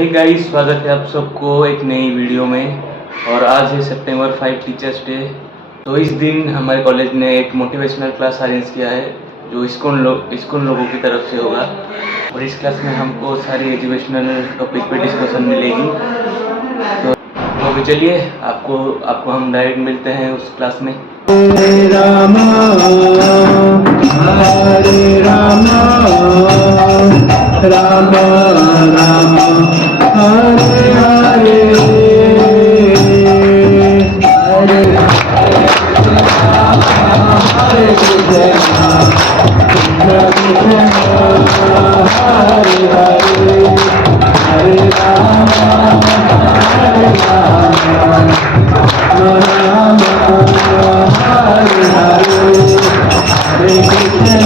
Hey guys, स्वागत है आप सबको एक नई वीडियो में। और आज है सितंबर 5 टीचर्स डे। तो इस दिन हमारे कॉलेज ने एक मोटिवेशनल क्लास अरेंज किया है जो स्कूल लोगों की तरफ से होगा। और इस क्लास में हमको सारी एजुकेशनल टॉपिक पे डिस्कशन मिलेगी। तो अभी चलिए आपको हम डायरेक्ट मिलते हैं उस क्लास में। हरे राम राम राम हरे हरे हरे हरे कृष्ण कृष्ण हरे हरे हरे राम हरे राम राम हरे हरे हरे कृष्ण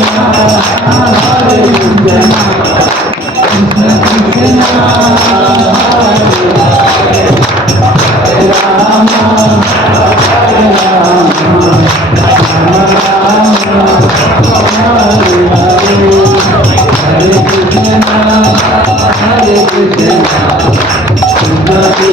हरे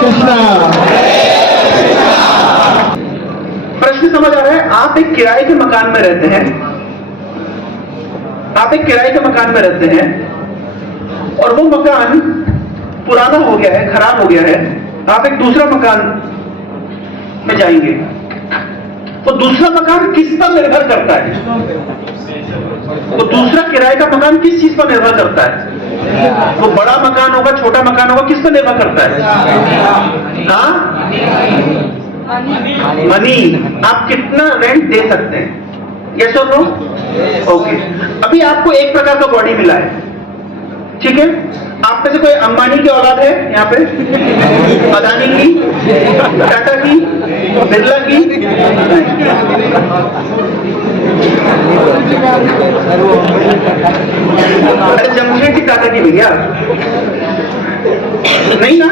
कृष्ण आप एक किराए के मकान में रहते हैं, आप एक किराए के मकान में रहते हैं और वो मकान पुराना हो गया है, खराब हो गया है। आप एक दूसरा मकान में जाएंगे तो दूसरा मकान किस पर निर्भर करता है? तो दूसरा किराए का मकान किस चीज पर निर्भर करता है? वो बड़ा मकान होगा, छोटा मकान होगा, किस पर निर्भर करता है? हाँ, मनी। आप कितना रेंट दे सकते हैं? यस और नो? ओके। अभी आपको एक प्रकार का बॉडी मिला है, ठीक है? आप में से कोई अंबानी की औलाद है यहाँ पे? अदानी की, टाटा की, बिरला की? अरे जमशेदजी टाटा की भैया नहीं ना?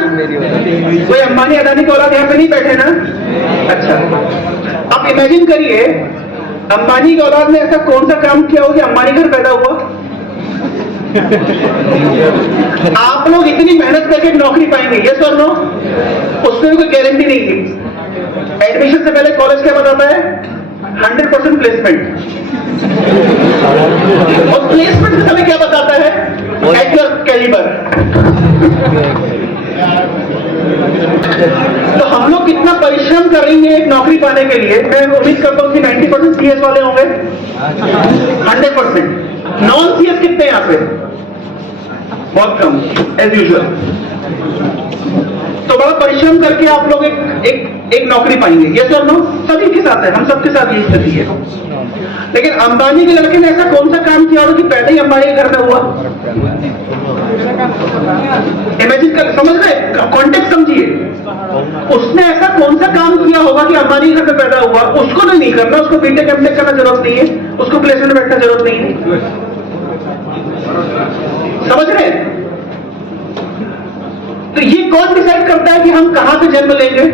कोई अंबानी अदानी की औलाद यहाँ पे नहीं बैठे ना? अच्छा, आप इमेजिन करिए अंबानी की औलाद ने ऐसा कौन सा काम किया हो कि अंबानी घर पैदा हुआ? आप लोग इतनी मेहनत करके नौकरी पाएंगे, यस और नो? उसमें भी कोई गारंटी नहीं है। एडमिशन से पहले कॉलेज क्या बताता है? 100% प्लेसमेंट। और प्लेसमेंट से पहले क्या बताता है? At your calibre. तो हम लोग कितना परिश्रम करेंगे एक नौकरी पाने के लिए? मैं उम्मीद करता हूँ कि 90% सीएस वाले होंगे, 100%। नॉन सीएस कितने यहाँ पे? बहुत कम, एज यूजुअल। तो बड़ा परिश्रम करके आप लोग एक नौकरी पाएंगे, ये सर नो, सभी के साथ है, हम सबके साथ यही स्थिति है। लेकिन अंबानी के लड़के ने ऐसा कौन सा काम किया होगा कि पैदा ही अंबानी के घर में हुआ? इमेजिन कर, समझ रहे, कॉन्टेक्स्ट समझिए। उसने ऐसा कौन सा काम किया होगा कि अंबानी के घर में पैदा हुआ? उसको नहीं करना, उसको बीटेक एमटेक करना जरूरत नहीं है, उसको प्लेसमेंट में बैठना जरूरत नहीं है। समझ रहे? तो ये कौन डिसाइड करता है कि हम कहां से जन्म लेंगे?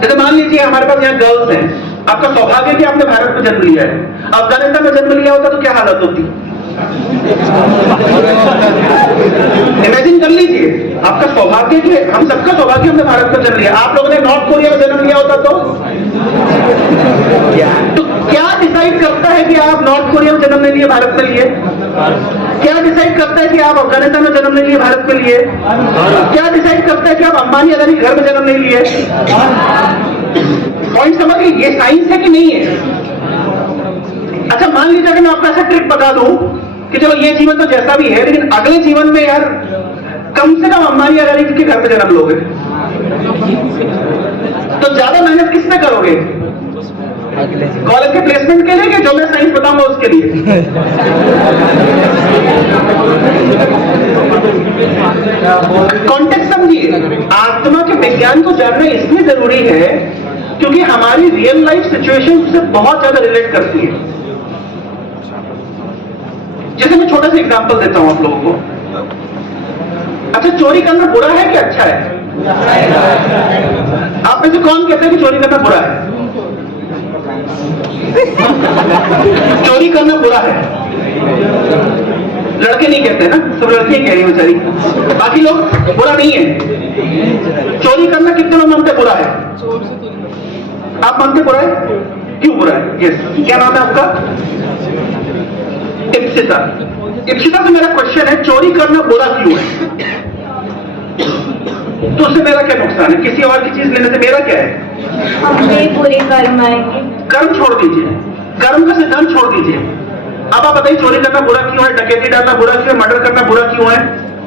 जैसे मान लीजिए हमारे पास यहाँ गर्ल्स हैं, आपका सौभाग्य कि आपने भारत में जन्म लिया है, अफगानिस्तान में जन्म लिया होता तो क्या हालत होती? इमेजिन कर लीजिए, आपका सौभाग्य कि हम सबका सौभाग्य हमने भारत में जन्म लिया। आप लोगों ने नॉर्थ कोरिया में जन्म लिया होता तो क्या डिसाइड करता है कि आप नॉर्थ कोरिया में जन्म नहीं लिए, भारत में लिए? क्या डिसाइड करता है कि आप अफगानिस्तान में जन्म नहीं लिए, भारत में लिए? क्या डिसाइड करता है कि आप अंबानी अदानी के घर में जन्म नहीं लिए? पॉइंट समझ लीजिए, ये साइंस है कि नहीं है? अच्छा मान लीजिए कि मैं आपको ऐसा ट्रिक बता दूं कि चलो ये जीवन तो जैसा भी है, लेकिन अगले जीवन में यार कम से कम अंबानी अदानी के घर पे जन्म लोगे, तो ज्यादा मेहनत किस पे करोगे? कॉलेज के प्लेसमेंट के लिए, जो मैं साइंस बताऊंगा उसके लिए? कॉन्टेक्स्ट समझिए। आत्मा के विज्ञान को जानना इसलिए जरूरी है क्योंकि हमारी रियल लाइफ सिचुएशन से बहुत ज्यादा रिलेट करती है। जैसे मैं छोटा सा एग्जांपल देता हूं आप लोगों को। अच्छा, चोरी करना बुरा है कि अच्छा है? आप में से कौन कहते हैं कि चोरी करना बुरा है? चोरी करना बुरा है? लड़के नहीं कहते ना, सब लड़कियां कह रही बेचारी, बाकी लोग बुरा नहीं है। चोरी करना कितने लोग मानते बुरा है? आप मानते बुरा है? क्यों बुरा है? यस, क्या नाम है आपका? इप्सिता। इप्सिता से मेरा क्वेश्चन है, चोरी करना बुरा क्यों है? तो उससे मेरा क्या नुकसान है? किसी और की चीज लेने से मेरा क्या है? हमने पूरे कर्म आएंगे। कर्म छोड़ दीजिए, कर्म का सिद्धांत छोड़ दीजिए। अब आप बताइए, चोरी करना बुरा क्यों है? डकैती डालना बुरा क्यों है? मर्डर करना बुरा क्यों है?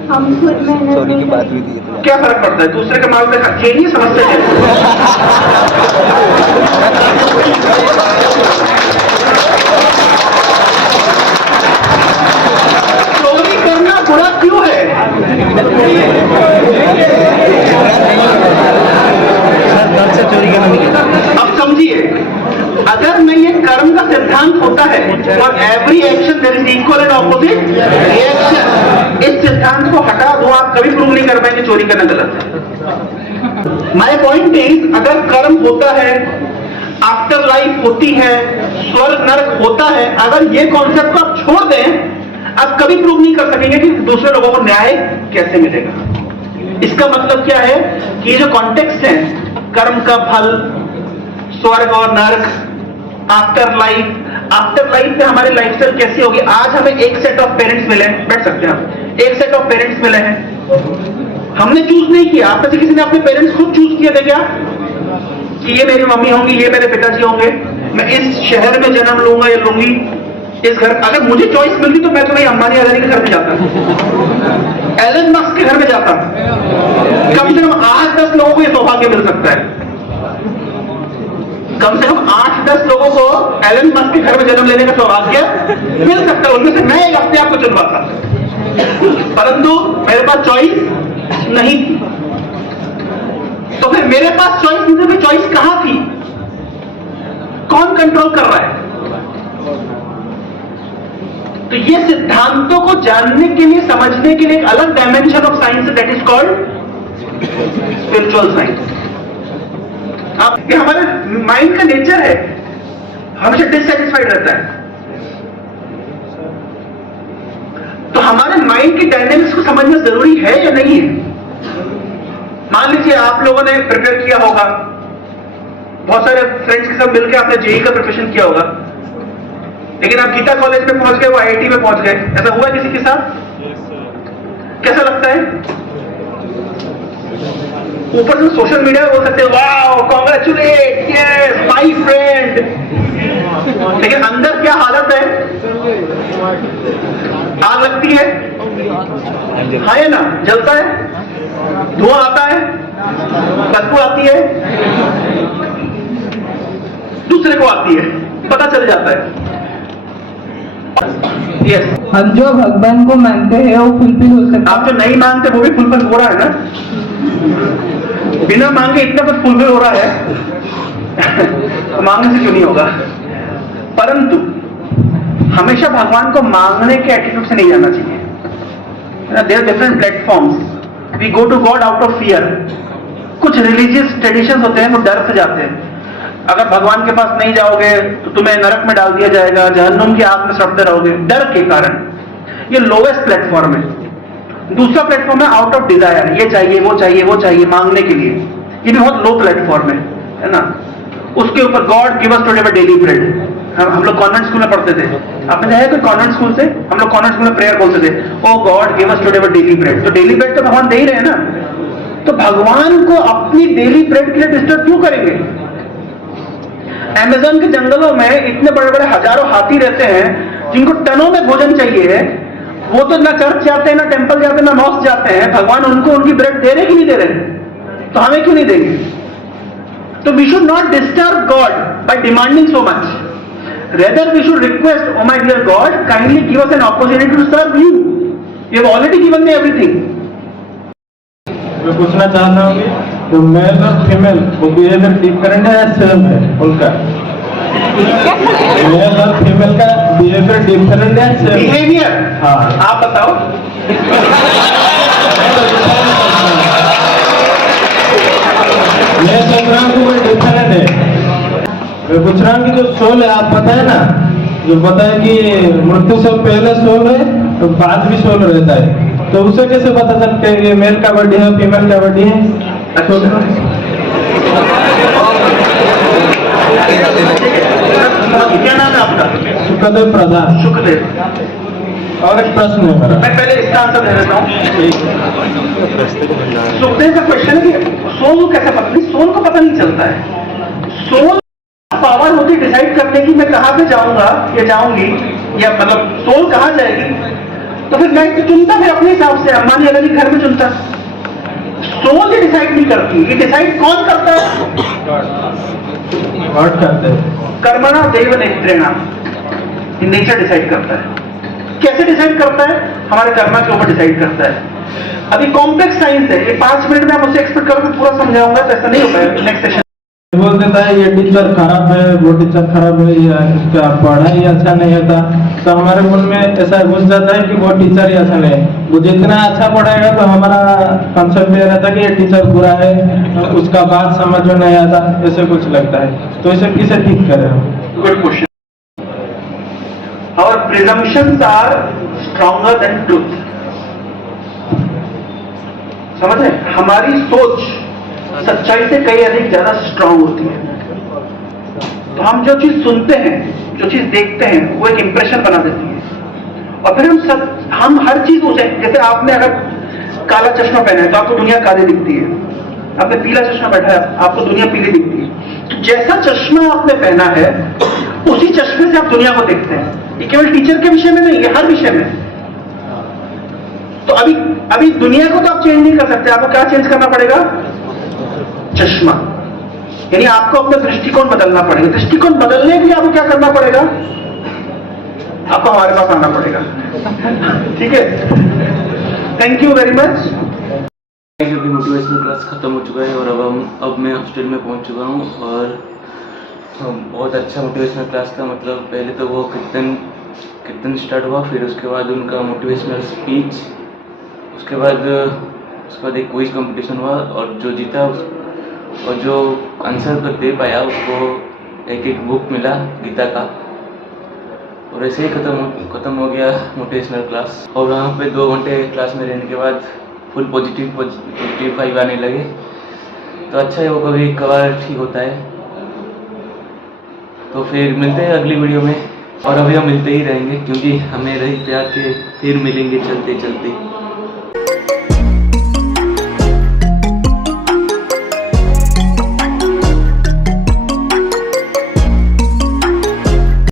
हम खुद मेहनत नहीं करेंगे। क्या फर्क पड़ता है? दूसरे के माल में यही समस्या है। चोरी करना बुरा क्यों है? अब समझिए, अगर मैं ये कर्म का सिद्धांत होता है और every action there is equal and opposite reaction, इस सिद्धांत को हटा दो, आप कभी प्रूव नहीं कर पाएंगे चोरी करना गलत है। माय पॉइंट इज, अगर कर्म होता है, आफ्टर लाइफ होती है, स्वर्ग नरक होता है, अगर ये कॉन्सेप्ट को आप छोड़ दें, आप कभी प्रूव नहीं कर सकेंगे कि दूसरे लोगों को न्याय कैसे मिलेगा। इसका मतलब क्या है कि ये जो कॉन्टेक्स्ट है, कर्म का फल, स्वर्ग और नरक, आफ्टर लाइफ में हमारी लाइफस्टाइल कैसी होगी? आज हमें एक सेट ऑफ पेरेंट्स मिले हैं, बैठ सकते हैं आप, एक सेट ऑफ पेरेंट्स मिले हैं, हमने चूज नहीं किया। आप में से किसी ने अपने पेरेंट्स खुद चूज किए थे क्या कि ये मेरी मम्मी होंगी, ये मेरे पिताजी होंगे, मैं इस शहर में जन्म लूंगा या लूंगी, इस घर? अगर मुझे चॉइस मिलती तो मैं तो नहीं अंबानी अदानी के घर में जाता, एलन मस्क के घर में जाता। कम से कम 8-10 लोगों को यह सौभाग्य मिल सकता है, कम से कम 8-10 लोगों को एलन मस्क के घर में जन्म लेने का सौभाग्य मिल सकता है। उनमें से मैं एक अपने आप को चुनवाता, परंतु मेरे पास चॉइस नहीं थी। तो फिर मेरे पास चॉइस नहीं थी, चॉइस कहां थी? कौन कंट्रोल कर रहा है? तो ये सिद्धांतों को जानने के लिए, समझने के लिए एक अलग dimension of science, that is called spiritual science. आप, ये हमारे माइंड का नेचर है, हमेशा डिससेटिस्फाइड रहता है। तो हमारे माइंड की डायनेमिक्स को समझना जरूरी है या नहीं है? मान लीजिए आप लोगों ने प्रिपेयर किया होगा, बहुत सारे फ्रेंड्स के साथ मिलकर आपने जेई का प्रिपरेशन किया होगा, लेकिन आप गीता कॉलेज में पहुंच गए, वो आईआईटी में पहुंच गए, ऐसा हुआ किसी के साथ? कैसा लगता है? ऊपर से सोशल मीडिया बोल सकते हैं wow congratulate yes my friend, लेकिन अंदर क्या हालत है? आग लगती है, हाँ है ना, जलता है, धुआं आता है, बदबू आती है, दूसरे को आती है, पता चल जाता है। यस, हम जो भगवान को मानते हैं वो फुलफिल हो सकता आप जो नहीं मानते वो भी फुलफिल हो रहा है ना, बिना मांगे इतना कुछ फुलफिल हो रहा है मांगने से क्यों नहीं होगा? परंतु हमेशा भगवान को मांगने के एटीट्यूड से नहीं जाना चाहिए। There are different platforms, we go to God out of fear. कुछ रिलीजियस ट्रेडिशंस होते हैं वो डर से जाते हैं, अगर भगवान के पास नहीं जाओगे तो तुम्हें नरक में डाल दिया जाएगा, जहन्नुम की आग में सड़ते रहोगे, डर के कारण। ये लोवेस्ट प्लेटफॉर्म है। दूसरा प्लेटफॉर्म है आउट ऑफ डिजायर, ये चाहिए वो चाहिए वो चाहिए, मांगने के लिए, ये भी बहुत लो प्लेटफॉर्म है ना। उसके ऊपर God give us today daily bread. हम लोग कॉन्वेंट स्कूल में पढ़ते थे, आपने जाया कोई कॉन्वेंट स्कूल से? हम लोग कॉन्वेंट स्कूल में प्रेयर बोलते थे, O God give us today daily bread. तो डेली ब्रेड तो भगवान दे ही रहे हैं ना, तो भगवान को अपनी डेली ब्रेड के लिए डिस्टर्ब क्यों करेंगे? अमेज़न के जंगलों में इतने बड़े बड़े हजारों हाथी रहते हैं जिनको टनों में भोजन चाहिए, वो तो ना चर्च जाते हैं, ना टेंपल जाते हैं, ना मॉस्क जाते हैं, भगवान उनको उनकी ब्रेड दे रहे कि नहीं दे रहे? तो हमें क्यों नहीं देंगे? तो we should not disturb God by demanding so much, rather we should request, oh my dear God kindly give us an opportunity to serve you, you have already given me everything. मैं पूछना चाहता हूँ कि तो mail और female वो behaviour different है या सेम है उनका? मेल और फीमेल का बिहेवियर डिफरेंट है सेम? बिहेवियर, हाँ, आप बताओ। मैं सोच रहा हूँ कि वो डिफरेंट है। मैं पूछ रहा हूँ कि जो सोल है, आप पता है ना, जो पता है कि मृत्यु से पहले सोल है तो बाद भी सोल रहता है, तो उसे कैसे पता चलता है कि मेल का बॉडी है फीमेल का बॉडी है? क्या नाम है आपका? सुखदेव प्रधान। सुखदेव। और एक प्रश्न है मेरा, मैं पहले इसका आंसर दे देता हूँ। सुखदेव का क्वेश्चन है कि सोल को कैसे पता नहीं? सोल को पता नहीं चलता है। सोल पावर होती डिसाइड करने की मैं कहाँ पे जाऊंगा या जाऊंगी, या मतलब सोल कहाँ जाएगी, तो फिर मैं चुनता फिर अपने हिसाब से, अंबानी अगर घर में चुनता। सोल ये डिसाइड नहीं करती, ये डिसाइड कौन करता है? गॉड करते हैं। कर्मणा दैव नेत्रेणा, नेचर डिसाइड करता है। कैसे डिसाइड करता है? हमारे कर्मा के ऊपर डिसाइड करता है। अभी कॉम्प्लेक्स साइंस है, ये 5 मिनट में आप मुझसे एक्सपेक्ट करो कि पूरा समझाऊंगा, तो ऐसा नहीं होता है। नेक्स्ट सेशन बोल देता है ये टीचर खराब है, वो टीचर खराब है, या इसका पढ़ाई अच्छा नहीं होता, तो हमारे मन में ऐसा घुस जाता है कि वो टीचर ही अच्छा नहीं है। वो जितना अच्छा पढ़ाएगा तो हमारा कंसेप्ट ये रहता है कि ये टीचर बुरा है, उसका बात समझ में नहीं आता, ऐसे कुछ लगता है। तो इसे किसे ठीक करें हम? Good question. Our presumptions are stronger than truth. समझ रहे? हमारी सोच सच्चाई से कई अधिक ज्यादा स्ट्रांग होती है। तो हम जो चीज सुनते हैं, जो चीज देखते हैं, वो एक इंप्रेशन बना देती है, और फिर हम हर चीज उसे, जैसे आपने अगर काला चश्मा पहना है तो आपको दुनिया काली दिखती है, आपने पीला चश्मा बैठा है आपको दुनिया पीली दिखती है। तो जैसा चश्मा आपने पहना है उसी चश्मे से आप दुनिया को देखते हैं। ये केवल टीचर के विषय में नहीं, ये हर विषय में। तो अभी दुनिया को तो आप चेंज नहीं कर सकते, आपको क्या चेंज करना पड़ेगा? चश्मा। यानी आपको अपना दृष्टिकोण बदलना पड़ेगा। दृष्टिकोण बदलने के लिए आपको क्या करना पड़ेगा? आपको हमारे पास आना पड़ेगा। ठीक है, थैंक यू वेरी मच। क्योंकि मोटिवेशनल क्लास खत्म हो चुका है और अब मैं हॉस्टल में पहुंच चुका हूं, और बहुत अच्छा मोटिवेशनल क्लास था। मतलब पहले तो वो कीर्तन स्टार्ट हुआ, फिर उसके बाद उनका मोटिवेशनल स्पीच, उसके बाद एक क्विज कंपटीशन हुआ, और जो जीता और जो आंसर कर दे पाया उसको एक बुक मिला गीता का। और ऐसे ही ख़त्म हो गया मोटिवेशनल क्लास। और वहाँ पे 2 घंटे क्लास में रहने के बाद फुल पॉजिटिव वाइब आने लगे। तो अच्छा है, वो कभी कभार ठीक होता है। तो फिर मिलते हैं अगली वीडियो में, और अभी हम मिलते ही रहेंगे क्योंकि हमें रही प्यार के फिर मिलेंगे चलते चलते।